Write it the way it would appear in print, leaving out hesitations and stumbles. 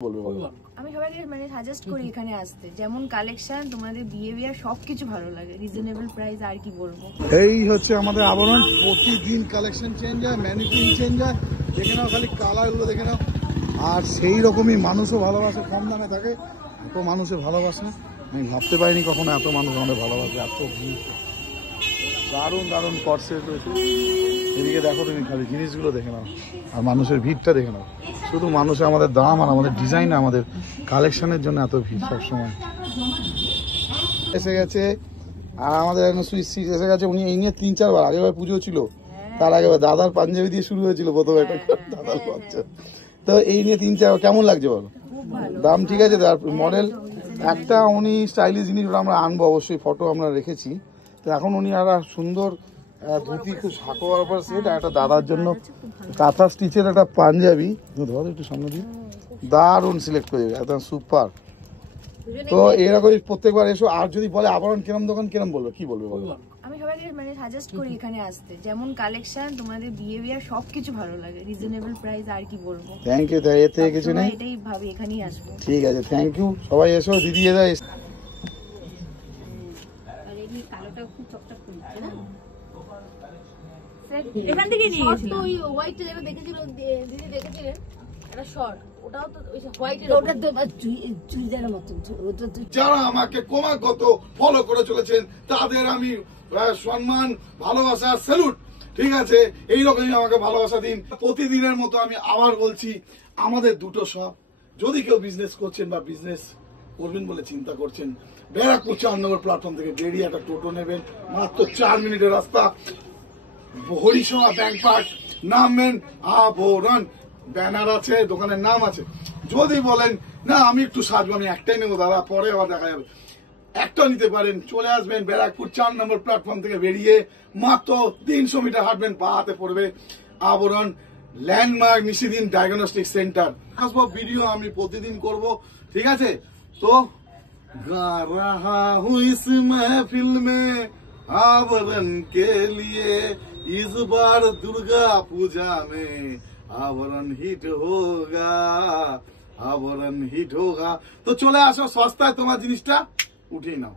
আমি সবাইকে মানে সাজেস্ট করি এখানে আসতে, যেমন কালেকশন, তোমাদের বিহেভিয়ার সবকিছু ভালো লাগে, রিজনেবল প্রাইস, আর কি বলবো। এই হচ্ছে আমাদের আবরণ, প্রতিদিন কালেকশন চেঞ্জ হয়, ম্যানিকুইন চেঞ্জ হয়, দেখে নাও খালি কালারগুলো দেখে নাও। আর সেই রকমই মানুষও ভালোবাসে, কম দামে থাকে, এত মানুষে ভালোবাসে আমি ভাবতে পারিনি কখনো এত মানুষ আমাদের ভালোবাসে, এত ভিড়, দারুণ দারুণ কটসেট রয়েছে। এদিকে দেখো তুমি খালি জিনিসগুলো দেখে নাও আর মানুষের ভিড়টা দেখে নাও। শুধু মানুষের আমাদের দাম আর আমাদের ডিজাইন, আমাদের কালেকশনের জন্য এত ভিড় সবসময়। এসে গেছে আর আমাদের এখন সুইচ সিট এসে গেছে। উনি এই নিয়ে 3-4 বার, আগেবার পুজো ছিল, তার আগেবার দাদার পাঞ্জাবি দিয়ে শুরু হয়েছিল প্রথমে, একটা দাদার বাচ্চা। তো এই নিয়ে 3-4 কেমন লাগছে বলো? দাম ঠিক আছে, মডেল একটা উনি স্টাইলিশ জিনিস আমরা আনবো অবশ্যই, ফটো আমরা রেখেছি। তো এখন উনি একটা সুন্দর ধুতি, খুব ঝাঁকো পর সেট, আর একটা দাদার জন্য কাঁথা স্টিচের একটা পাঞ্জাবি, ধরো একটু সামনে দিয়ে, দারুণ সিলেক্ট করে একদম সুপার। তো এরকমই প্রত্যেকবার এসো। আর যদি বলে আবরণ কিরম দোকান, কিরম বলবো, কি বলবে বলো? আমি সবাইকে মানে সাজেস্ট করি এখানে আসতে, যেমন কালেকশন, তোমাদের বিহেভিয়ার সবকিছু ভালো লাগে, রিজনেবল প্রাইস, আর কি বলবো। থ্যাংক ইউ, এর থেকে কিছু নেই, এটাই ভাবি এখানেই আসবো। ঠিক আছে, থ্যাংক ইউ। সবাই এসো, দিদি এরা এখান থেকে নিয়ে গেছিলাম। ওই হোয়াইটটা যেটা দেখেছিল দিদি, দেখেছিলেন একটা শর্ট, ওটাও তো ওই হোয়াইটের, ওটা তো চুড়িদারের মতো। যারা আমাকে ক্রমাগত ফলো করে চলেছেন তাদের আমি সম্মান, ভালোবাসা, স্যালুট। ঠিক আছে, এইরকমই আমাকে ভালোবাসা দিন প্রতিদিনের মতো। আমি আবার বলছি, আমাদের দুটো শপ, যদি কেউ বিজনেস করছেন বা বিজনেস করবেন বলে চিন্তা করছেন, ব্যারাকপুর 4 নম্বর প্ল্যাটফর্ম থেকে বেরিয়ে একটা টোটো নেবেন, মাত্র 4 মিনিটের রাস্তা, হরিশোনা ব্যাংক পার্ক, নামবেন, আবরণ ব্যানার আছে, দোকানের নাম আছে। যদি বলেন না আমি একটু সাজবো, আমি একটাই নেবো দাদা, পরে আবার দেখা যাবে, একটা নিতে পারেন। চলে আসবেন ব্যারাকপুর 4 নম্বর প্ল্যাটফর্ম থেকে বেরিয়ে মাত্র 300 মিটার হাঁটবেন, পা হাতে পড়বে আবরণ, ল্যান্ডমার্ক নিশিদিন ডায়াগনস্টিক সেন্টার। আসবো, ভিডিও আমি প্রতিদিন করব, ঠিক আছে। তো गा रहा हूँ इस महफिल में आवरण के लिए, इस बार दुर्गा पूजा में आवरण हिट होगा, आवरण हिट होगा। तो चले আসো, সস্তায় তোমার জিনিসটা উঠিয়ে নাও।